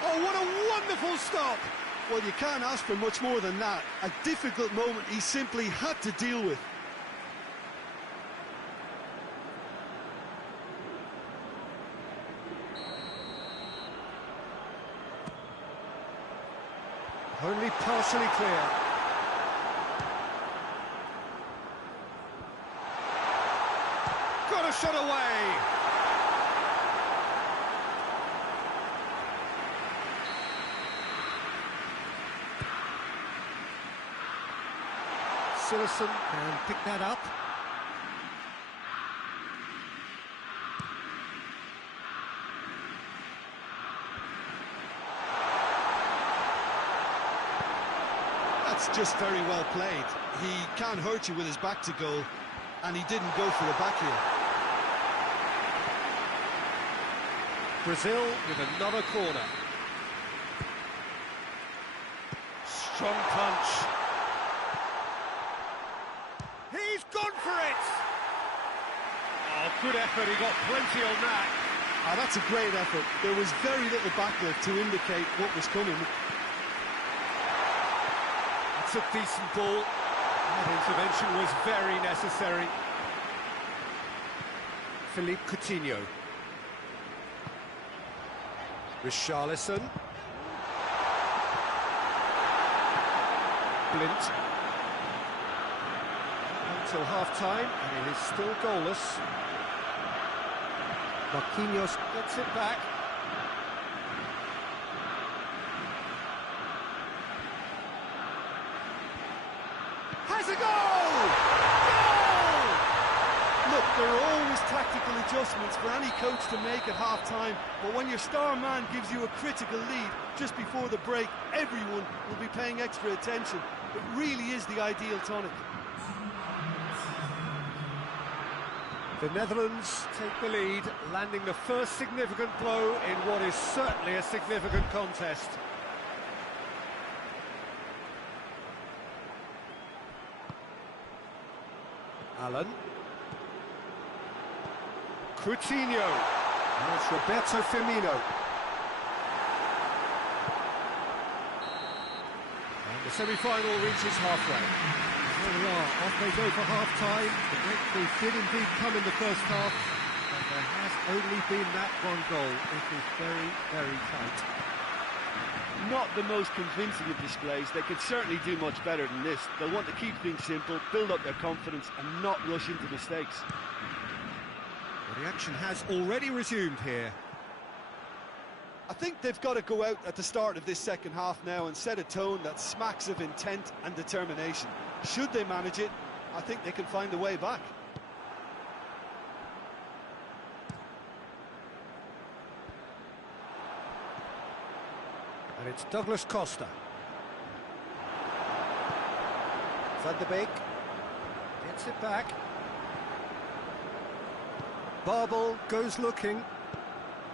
Oh, what a wonderful stop! Well, you can't ask for much more than that. A difficult moment he simply had to deal with. Only partially clear. Got a shot away! Sillerson can pick that up. That's just very well played. He can't hurt you with his back to goal, and he didn't go for the back here. Brazil with another corner. Strong punch. He's gone for it! Oh, good effort, he got plenty on that. Ah, that's a great effort. There was very little backlift to indicate what was coming. It's a decent ball. That intervention was very necessary. Philippe Coutinho. Richarlison. Blint. Until half-time, and it is still goalless. Marquinhos gets it back. Has a goal! Goal! Look, there are always tactical adjustments for any coach to make at half-time, but when your star man gives you a critical lead just before the break, everyone will be paying extra attention. It really is the ideal tonic. The Netherlands take the lead, landing the first significant blow in what is certainly a significant contest. Allen. Coutinho. And it's Roberto Firmino. And the semi-final reaches halfway. There we are, off they go for half-time. The breakthrough did indeed come in the first half, but there has only been that one goal. It is very, very tight. Not the most convincing of displays. They could certainly do much better than this. They'll want to keep things simple, build up their confidence and not rush into mistakes. Well, the action has already resumed here. I think they've got to go out at the start of this second half now and set a tone that smacks of intent and determination. Should they manage it, I think they can find a way back. And it's Douglas Costa. Van de Beek gets it back. Barbel goes looking,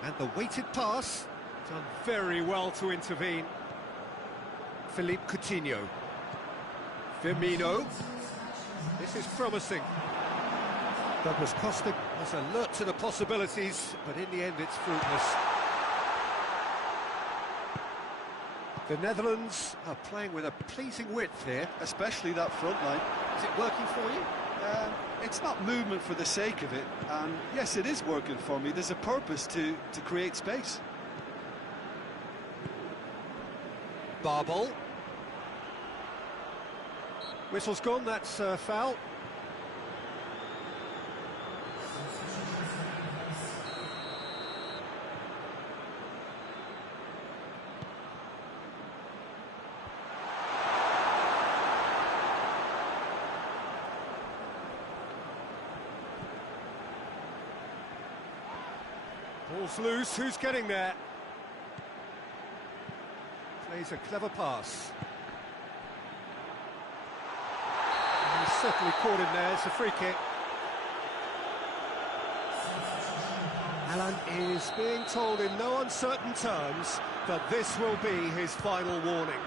and the weighted pass, done very well to intervene. Philippe Coutinho. Firmino. This is promising. Douglas Costa was alert to the possibilities, but in the end it's fruitless. The Netherlands are playing with a pleasing width here. Especially that front line. Is it working for you? It's not movement for the sake of it, and yes, it is working for me. There's a purpose to create space. Barbel. Whistle's gone, that's foul. Ball's loose, who's getting there? Plays a clever pass. And he's certainly caught him there, it's a free kick. Alan is being told in no uncertain terms that this will be his final warning.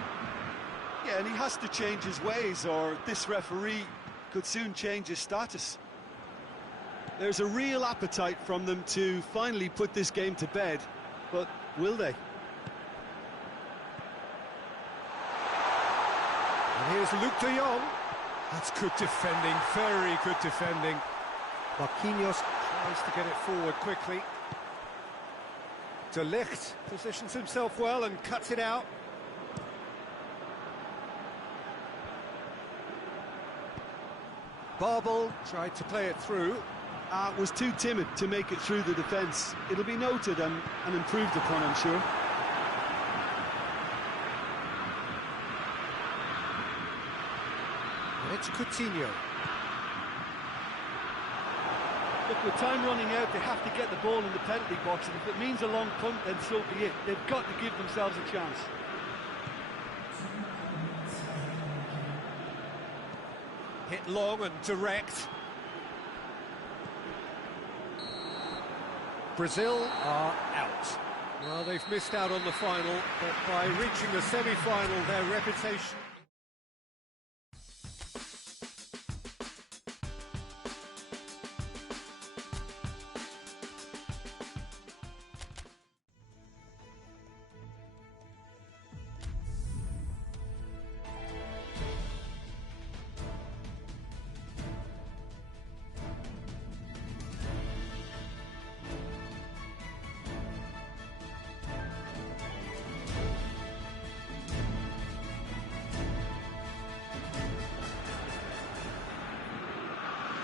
Yeah, and he has to change his ways, or this referee could soon change his status. There's a real appetite from them to finally put this game to bed, but will they? And here's Luc de Jong. That's good defending, very good defending. Marquinhos tries to get it forward quickly. De Ligt positions himself well and cuts it out. Barbel tried to play it through. Was too timid to make it through the defence. It'll be noted and improved upon, I'm sure. And it's Coutinho. Look, with time running out, they have to get the ball in the penalty box, and if it means a long punt, then so be it. They've got to give themselves a chance. Hit long and direct. Brazil are out. Well, they've missed out on the final, but by reaching the semi-final, their reputation...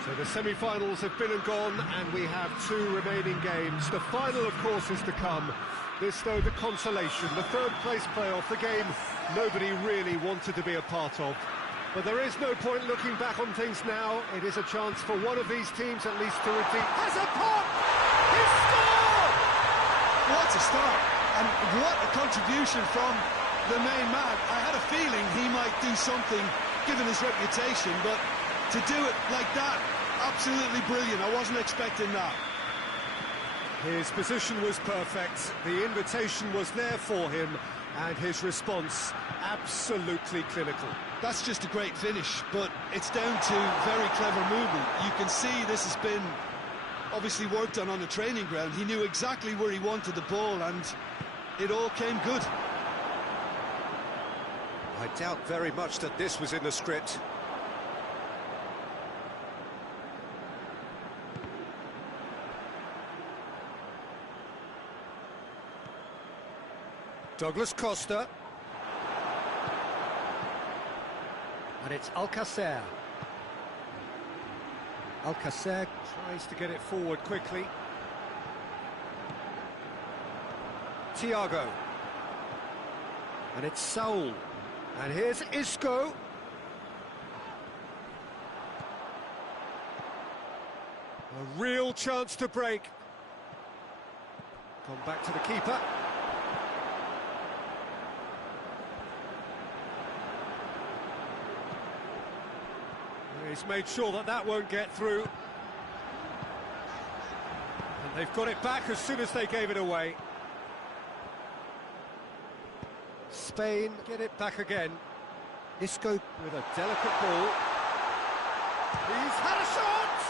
So the semi-finals have been and gone, and we have two remaining games. The final, of course, is to come. This, though, the consolation, the third-place playoff, the game nobody really wanted to be a part of. But there is no point looking back on things now. It is a chance for one of these teams, at least, to redeem. Has a pop! He scored! What a start, and what a contribution from the main man. I had a feeling he might do something, given his reputation, but to do it like that, absolutely brilliant. I wasn't expecting that. His position was perfect, the invitation was there for him, and his response absolutely clinical. That's just a great finish, but it's down to very clever movement. You can see this has been obviously worked on the training ground. He knew exactly where he wanted the ball, and it all came good. I doubt very much that this was in the script. Douglas Costa. And it's Alcacer. Alcacer tries to get it forward quickly. Thiago. And it's Saul. And here's Isco. A real chance to break. Gone back to the keeper. He's made sure that that won't get through. They've got it back as soon as they gave it away. Spain get it back again. Isco with a delicate ball. He's had a shot!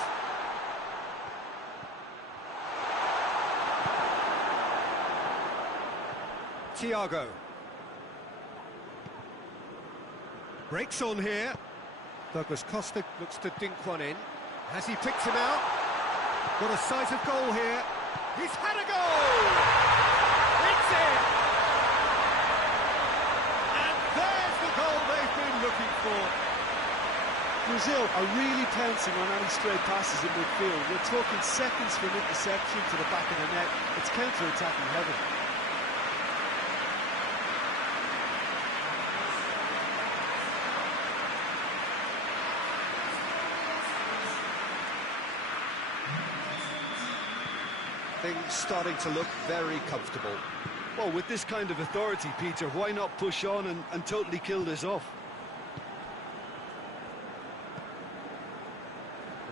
Thiago. Breaks on here. Douglas Costa looks to dink one in. Has he picked him out? Got a sight of goal here. He's had a goal! It's in! And there's the goal they've been looking for. Brazil are really pouncing on any stray passes in midfield. We're talking seconds from interception to the back of the net. It's counter-attacking heaven. Things starting to look very comfortable. Well, with this kind of authority, Peter, why not push on and totally kill this off?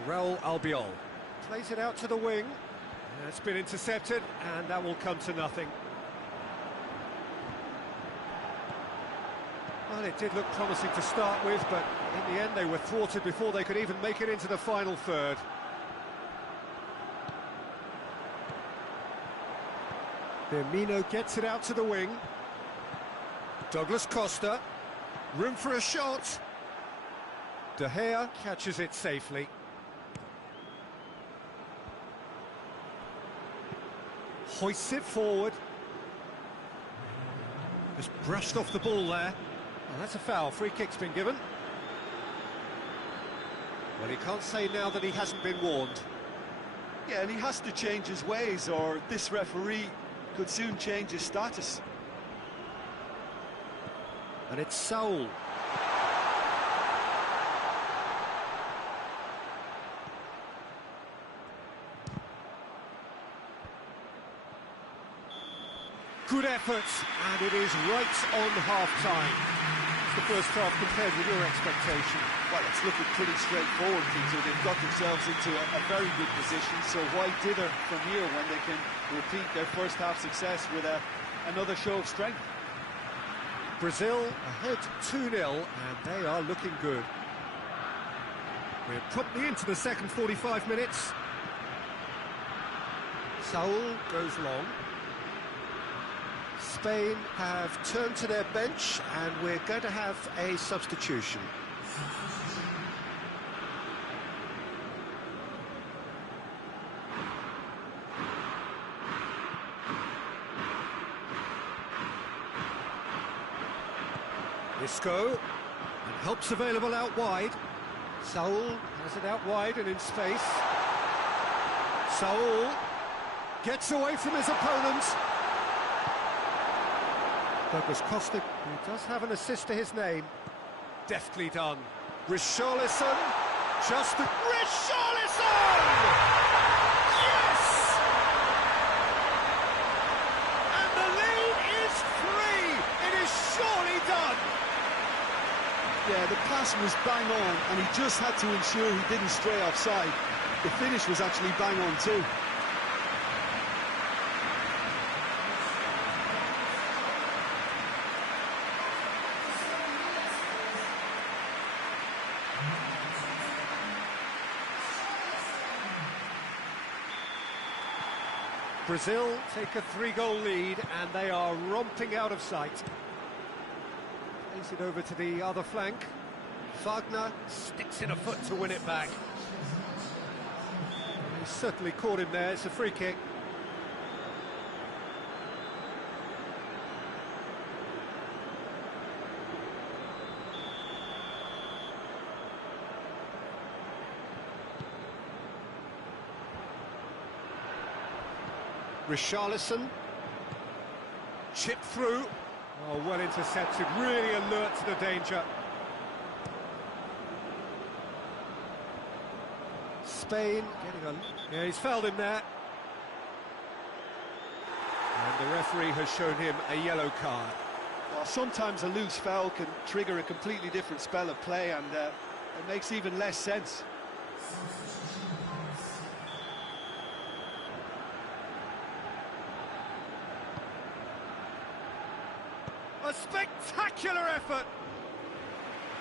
Raul Albiol plays it out to the wing. It's been intercepted, and that will come to nothing. Well, it did look promising to start with, but in the end they were thwarted before they could even make it into the final third. Firmino gets it out to the wing. Douglas Costa, room for a shot. De Gea catches it safely. Hoists it forward. Just brushed off the ball there. Oh, that's a foul. Free kick's been given. Well, he can't say now that he hasn't been warned. Yeah, and he has to change his ways, or this referee could soon change his status. And it's Saul. Good effort, and it is right on half-time. It's the first half compared with your expectation. Well, it's looking pretty straightforward, Peter. They've got themselves into a very good position, so why dither from here when they can repeat their first half success with another show of strength? Brazil ahead 2-0, and they are looking good. We're promptly into the second 45 minutes. Saul goes long. Spain have turned to their bench, and we're going to have a substitution. Isco, and help's available out wide. Saul has it out wide and in space. Saul gets away from his opponent. Douglas Costa, who does have an assist to his name. Deftly done. Richarlison, just the... Richarlison! Yes! And the lead is 3! It is surely done! Yeah, the pass was bang on, and he just had to ensure he didn't stray offside. The finish was actually bang on too. Brazil take a 3-goal lead, and they are romping out of sight. Plays it over to the other flank. Wagner sticks in a foot to win it back. He certainly caught him there. It's a free kick. Richarlison, chip through. Oh, well intercepted, really alert to the danger. Spain getting a... Yeah, he's fouled him there. And the referee has shown him a yellow card. Well, sometimes a loose foul can trigger a completely different spell of play, and it makes even less sense. Spectacular effort!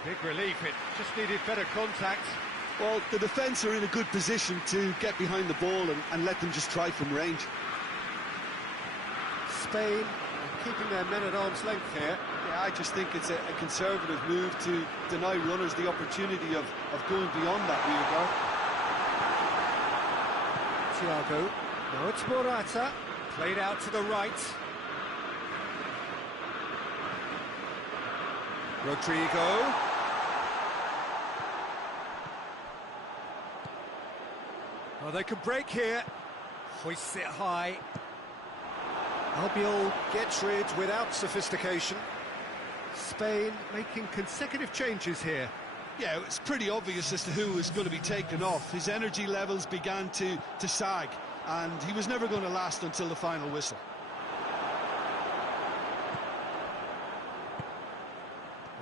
Big relief, it just needed better contact. Well, the defence are in a good position to get behind the ball and let them just try from range. Spain are keeping their men at arm's length here. Yeah, I just think it's a conservative move to deny runners the opportunity of going beyond that rear guard. Thiago, now it's Morata, played out to the right. Rodrigo. Oh, they can break here. Hoists it high. Albiol gets rid without sophistication. Spain making consecutive changes here. Yeah, it's pretty obvious as to who was going to be taken off. His energy levels began to sag, and he was never going to last until the final whistle.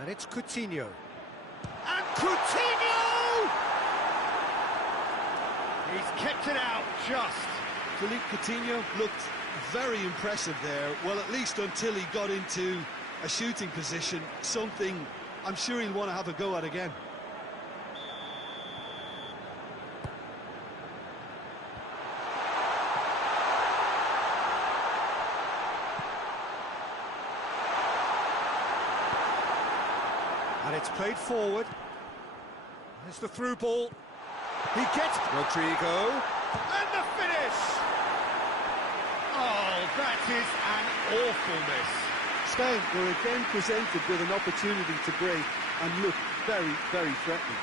And it's Coutinho. And Coutinho! He's kept it out just. Philippe Coutinho looked very impressive there, well, at least until he got into a shooting position, something I'm sure he'll want to have a go at again. And it's played forward. There's the through ball. He gets Rodrigo. And the finish! Oh, that is an awful miss. Spain were again presented with an opportunity to break and look very, very threatening.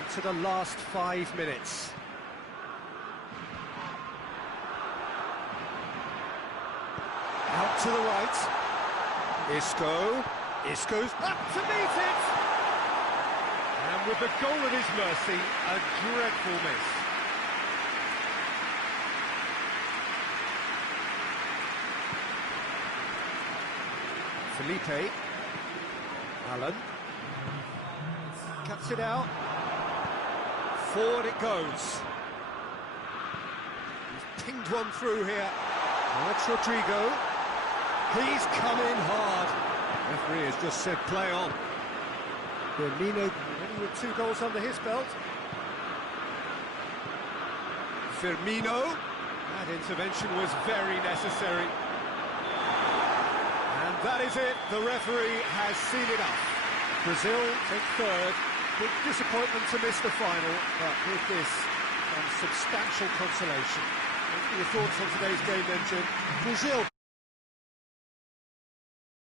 Into the last 5 minutes. Out to the right. Isco. Isco's Up to meet it! And with the goal at his mercy, a dreadful miss. Felipe. Allen. Cuts it out. Forward it goes. He's pinged one through here. Now that's Rodrigo. He's come in hard. Referee has just said play on. Firmino already with 2 goals under his belt. Firmino. That intervention was very necessary. And that is it. The referee has seen it up. Brazil take third. Big disappointment to miss the final, but with this, some substantial consolation. What are your thoughts on today's game then, Jim? Brazil